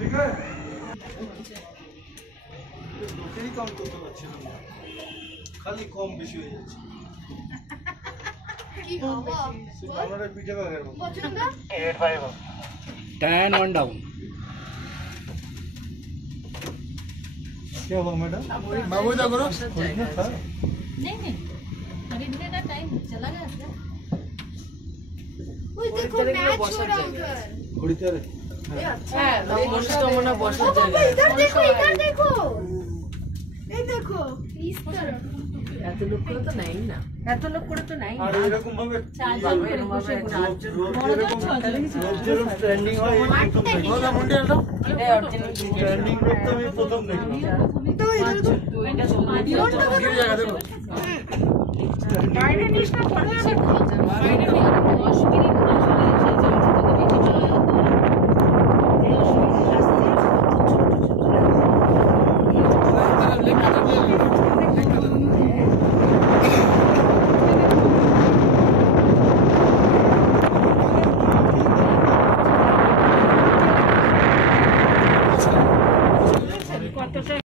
ठीक है लोकेরই কাউন্ট করতে পারছি না খালি কম বেশি হয়ে যাচ্ছে কি বাবা আমরা পিঠে বাগার পছন্দ 85 10 1 डाउन क्या हुआ मैडम बाबू जा करो नहीं खरीदने का टाइम चला गया क्या ওই দেখো ম্যাচ हो रहा उधर घुड़ते रहे হ্যাঁ মানুষ তো মনে বসার জায়গা इधर देखो এই দেখো इस तरफ এত লোক করে তো নাই না এত লোক করে তো নাই আর এরকম ভাবে চারজন করে বসে চারজন যেরকম স্ট্যান্ডিং হয় বলা মুন্ডে এলো এটা অরিজিনাল স্ট্যান্ডিং করতে আমি প্রথম দেখলাম তো এটা তো এটা সমাজ গিয়ে জায়গা দেখো বাইরে নিস না পড়ে যাবে